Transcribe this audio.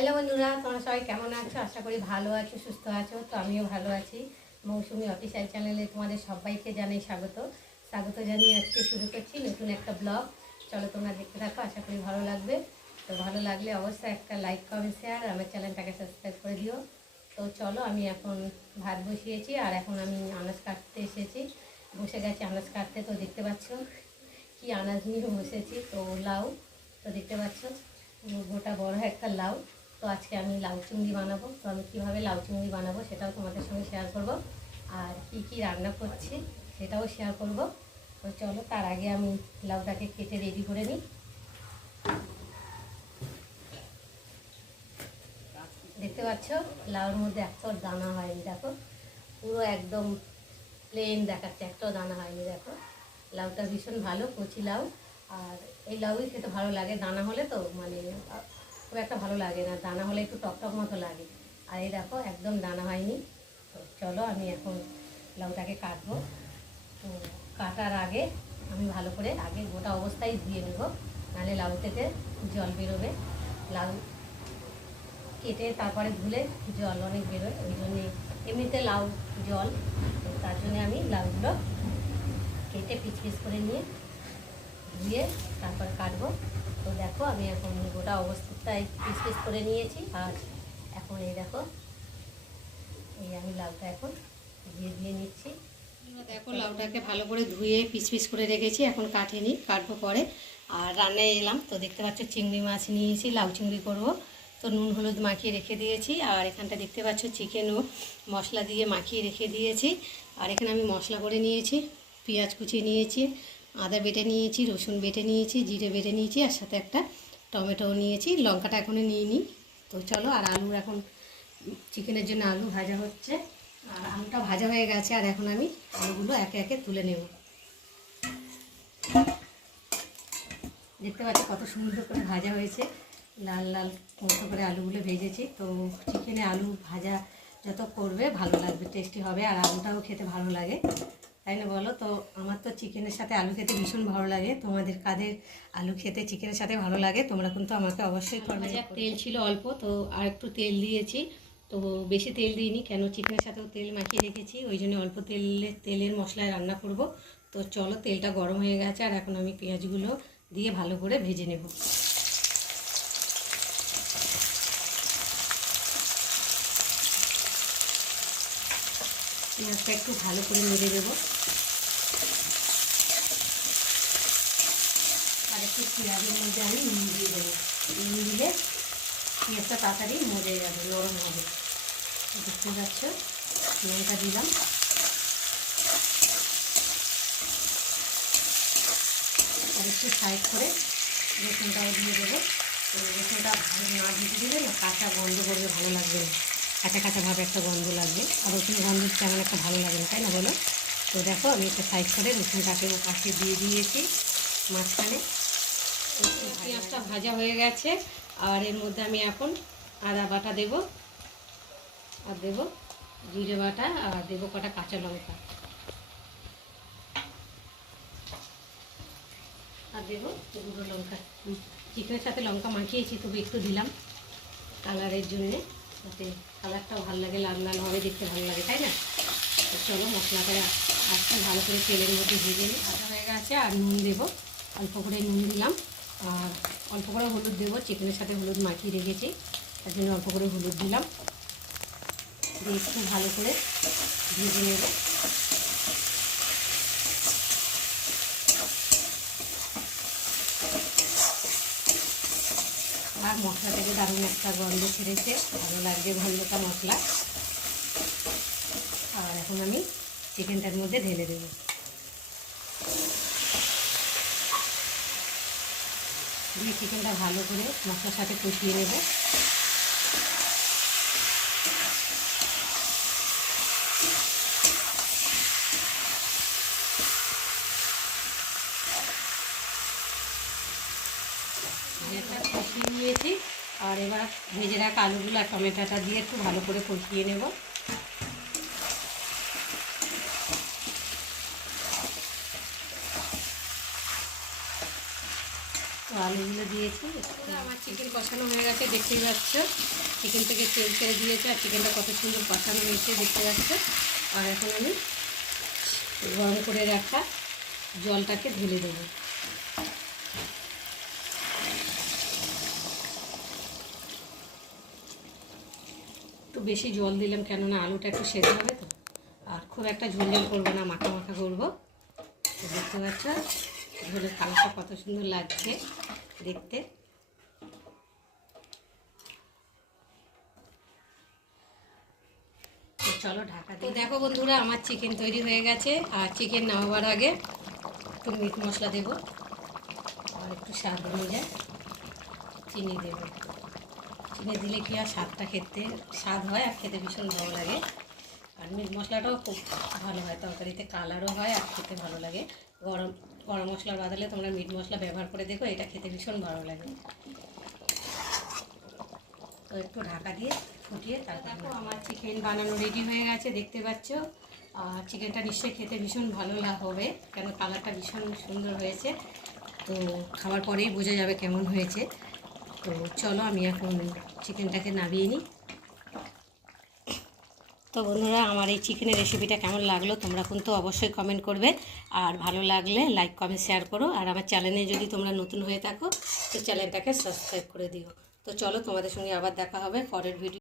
Hello বন্ধুরা, তোমরা সবাই কেমন আছো? আশা করি ভালো আছো, সুস্থ আছো। তো আমিও ভালো আছি। মৌসুমি অফিসিয়াল চ্যানেলে তোমাদের সবাইকে জানাই স্বাগত জানিয়ে আজকে শুরু করছি নতুন একটা ব্লগ। চলো তোমরা দেখতে থাকো, আশা করি ভালো লাগবে। তো ভালো লাগলে অবশ্যই একটা লাইক, কমেন্ট, শেয়ার, আমার চ্যানেলটাকে সাবস্ক্রাইব করে দিও। তো চলো, আমি এখন ভাত বসিয়েছি আর এখন আমি আনাজ কাটতে এসেছি, বসে গেছি আনাজ কাটতে। তো দেখতে পাচ্ছ কি আনাজ নিয়ে বসেছি, তো লাউ। তো দেখতে পাচ্ছ গোটা বড় একটা লাউ। তো আজকে আমি লাউ চিংড়ি বানাবো। তো আমি কীভাবে লাউ চিংড়ি বানাবো সেটাও তোমাদের সঙ্গে শেয়ার করব, আর কি কি রান্না করছি সেটাও শেয়ার করব। তো চলো, তার আগে আমি লাউটাকে কেটে রেডি করে নিই। দেখতে পাচ্ছ লাউর মধ্যে একটাও দানা হয়নি, দেখো পুরো একদম প্লেন দেখাচ্ছে, একটাও দানা হয়নি। দেখো লাউটা ভীষণ ভালো, কচি লাউ। আর এই লাউই খেতে ভালো লাগে, দানা হলে তো মানে খুব একটা ভালো লাগে না, দানা হলে একটু টকটক মতো লাগে। আর এই দেখো একদম দানা হয়নি। তো চলো, আমি এখন লাউটাকে কাটবো। তো কাটার আগে আমি ভালো করে আগে গোটা অবস্থায় ধুয়ে নেব, নাহলে লাউ থেকে জল বেরোবে। লাউ কেটে তারপরে ধুলে জল অনেক বেরোয়, ওই জন্যে এমনিতে লাউ জল। তো তার জন্যে আমি লাউগুলো কেটে পিস পিস করে নিয়ে ধুয়ে তারপরে কাটবো। তো দেখো আমি এখন গোটা অবস্থায় পিস পিস করে নিয়েছি। আর এখন এই দেখো এই আমি লাউটা এখন ধুয়ে নিচ্ছি। দেখো লাউটাকে ভালো করে ধুয়ে পিস পিস করে রেখেছি, এখন কাটবো পরে। আর রান্নায় এলাম, তো দেখতে পাচ্ছ চিংড়ি মাছ নিয়েছি, লাউ চিংড়ি করব। তো নুন হলুদ মাখিয়ে রেখে দিয়েছি। আর এখানটা দেখতে পাচ্ছ চিকেনও মশলা দিয়ে মাখিয়ে রেখে দিয়েছি। আর এখানে আমি মশলা করে নিয়েছি, পেঁয়াজ কুচিয়ে নিয়েছি, আদা বেটে নিয়েছি, রসুন বেটে নিয়েছি, জিরে বেটে নিয়েছি, আর সাথে একটা টমেটোও নিয়েছি, লঙ্কাটা এখনও নিইনি। তো চলো, আর আলু এখন চিকেনের জন্য আলু ভাজা হচ্ছে। আর আলুটা ভাজা হয়ে গেছে, আর এখন আমি আলুগুলো একে একে তুলে নেব। দেখতে পাচ্ছি কত সুন্দর করে ভাজা হয়েছে, লাল লাল মতো করে আলুগুলো ভেজেছি। তো চিকেনে আলু ভাজা যত করবে ভালো লাগবে, টেস্টি হবে, আর আলুটাও খেতে ভালো লাগে, তাই না বলো? তো আমার তো চিকেনের সাথে আলু খেতে ভীষণ ভালো লাগে। তোমাদের কাদের আলু খেতে চিকেনের সাথে ভালো লাগে তোমরা কিন্তু আমাকে অবশ্যই করবে। তেল ছিল অল্প, তো আর একটু তেল দিয়েছি। তো বেশি তেল দিইনি, কেন চিকেনের সাথেও তেল মাখিয়ে রেখেছি, ওই জন্য অল্প তেলের মশলায় রান্না করব। তো চলো, তেলটা গরম হয়ে গেছে, আর এখন আমি পেঁয়াজগুলো দিয়ে ভালো করে ভেজে নেব। পেঁয়াজটা একটু ভালো করে নেড়ে দেবো, আর একটু পেঁয়াজের মধ্যে আমি নুন দিয়ে দেবো। নুন দিলে পেঁয়াজটা তাড়াতাড়ি মজে যাবে, নরম হবে। দেখতে পাচ্ছ নুনটা দিলাম, আর একটু সাইড করে রসুনটাও দিয়ে দেবো। তো রসুনটা না দিতে দিলে না কাঁচা গন্ধ করবে, ভালো লাগবে না, কাঁচা কাঁচাভাবে একটা গন্ধ লাগবে, আর রসুনের গন্ধ তেমন একটা ভালো লাগে না, তাই না বলো? তো দেখো আমি একটা সাইড করে রসুনটাকেও পাশে দিয়ে দিয়েছি মাঝখানে। পেঁয়াজটা ভাজা হয়ে গেছে, আর এর মধ্যে আমি এখন আদা বাটা দেব, আর দেব জিরে বাটা, আর দেব কটা কাঁচা লঙ্কা, আর দেব গুঁড়ো লঙ্কা। চিকেনের সাথে লঙ্কা মাখিয়েছি, তবে একটু দিলাম কালারের জন্যে, যাতে কালারটাও ভালো লাগে, লাল লাল হবে, দেখতে ভালো লাগে, তাই না? তো চলো মশলাটা আজকে ভালো করে তেলের মধ্যে ভেজে নিই। ভাজা হয়ে গেছে, আর নুন দেবো, অল্প করে নুন দিলাম, আর অল্প করে হলুদ দেবো, চিকেনের সাথে হলুদ মাখিয়ে রেখেছি, তার জন্য অল্প করে হলুদ দিলাম, দিয়ে একটু ভালো করে ভেজে নেব। আর মশলা থেকে দারুণ একটা গন্ধ ছেড়েছে, ভালো লাগছে গন্ধটা মশলা। আর এখন আমি চিকেনটার মধ্যে ঢেলে দেবো, দিয়ে চিকেনটা ভালো করে মশলার সাথে কষিয়ে নেব। কষিয়ে নিয়েছি, আর এবার ভেজে রাখা আলুগুলো আর টমেটোটা দিয়ে একটু ভালো করে কষিয়ে নেব। তো আলুগুলো দিয়েছি। আমার চিকেন কষানো হয়ে গেছে, দেখতেই পাচ্ছ। চিকেন থেকে তেল ছেড়ে দিয়েছে আর চিকেনটা কত সুন্দর কষানো হয়েছে দেখতে পাচ্ছ। আর এখন আমি গরম করে রাখা জলটাকে ঢেলে দেবো। একটু বেশি জল দিলাম, কেননা আলুটা একটু সেদ্ধ হবে তো। আর খুব একটা ঝোল ঝোল করবো না, মাখা মাখা করবো। তো দেখতে পাচ্ছ ঝোলের কালারটা কত সুন্দর লাগছে দেখতে। তো চলো ঢাকা দিয়ে। দেখো বন্ধুরা, আমার চিকেন তৈরি হয়ে গেছে। আর চিকেন নামাবার আগে একটু মিট মশলা দেবো, আর একটু স্বাদ অনুযায়ী চিনি দেবো। চিনি দিলে কি আর স্বাদটা খেতে স্বাদ হয়, আর খেতে ভীষণ ভালো লাগে। আর মিট মশলাটাও খুব ভালো হয়, তরকারিতে কালারও হয় আর খেতে ভালো লাগে। গরম গরম মশলার বদলে তোমরা মিট মশলা ব্যবহার করে দেখো, এটা খেতে ভীষণ ভালো লাগে। তো একটু ঢাকা দিয়ে ফুটিয়ে তারপর আমার চিকেন বানানো রেডি হয়ে গেছে দেখতে পাচ্ছ। আর চিকেনটা নিশ্চয়ই খেতে ভীষণ ভালো হবে, কেন কালারটা ভীষণ সুন্দর হয়েছে। তো খাওয়ার পরেই বোঝা যাবে কেমন হয়েছে। তো চলো আমি এখন চিকেনটাকে নামিয়ে নিই। তো বন্ধুরা, আমার এই চিকেনের রেসিপিটা কেমন লাগলো তোমরা কিন্তু অবশ্যই কমেন্ট করবে। আর ভালো লাগলে লাইক কমেন্ট শেয়ার করো। আর আমার চ্যানেলে যদি তোমরা নতুন হয়ে থাকো তো চ্যানেলটাকে সাবস্ক্রাইব করে দিও। তো চলো, তোমাদের সঙ্গে আবার দেখা হবে পরের ভিডিও।